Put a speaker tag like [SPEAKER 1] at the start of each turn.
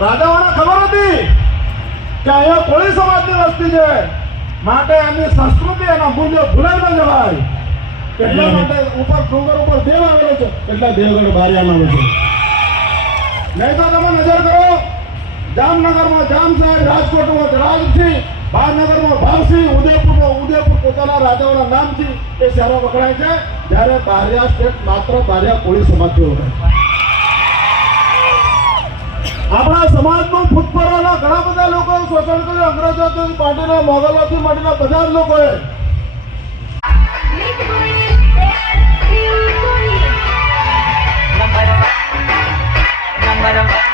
[SPEAKER 1] રાજાઓને ખબર હતી કે અહીંયા કોળી સમાજની વસ્તી છે. માટે એમની સંસ્કૃતિ એના મૂલ્યો ભૂલાઈ ન જવાય. એટલા માટે ઉપર ડુંગર ઉપર દેવ આવેલો છે. એટલે દેવગઢ બારિયાનો છે. નહીં તો તમે નજર કરો જામનગરમાં જામ સાહેબ રાજકોટમાં રાજસિંહ ભાવનગરમાં ભાવસિંહ ઉદયપુરમાં ઉદયપુર પોતાના રાજાઓના નામથી એ શહેરો વખણાય છે. જ્યારે બારિયા સ્ટેટ માત્ર બારિયા કોળી સમાજથી ઓળખાય ગુજરાતનું ફૂટપરાના ઘણા બધા લોકો શોષણ કર્યું અંગ્રેજોથી માટેના મોગલોથી માટેના બધા જ લોકોએ Number one.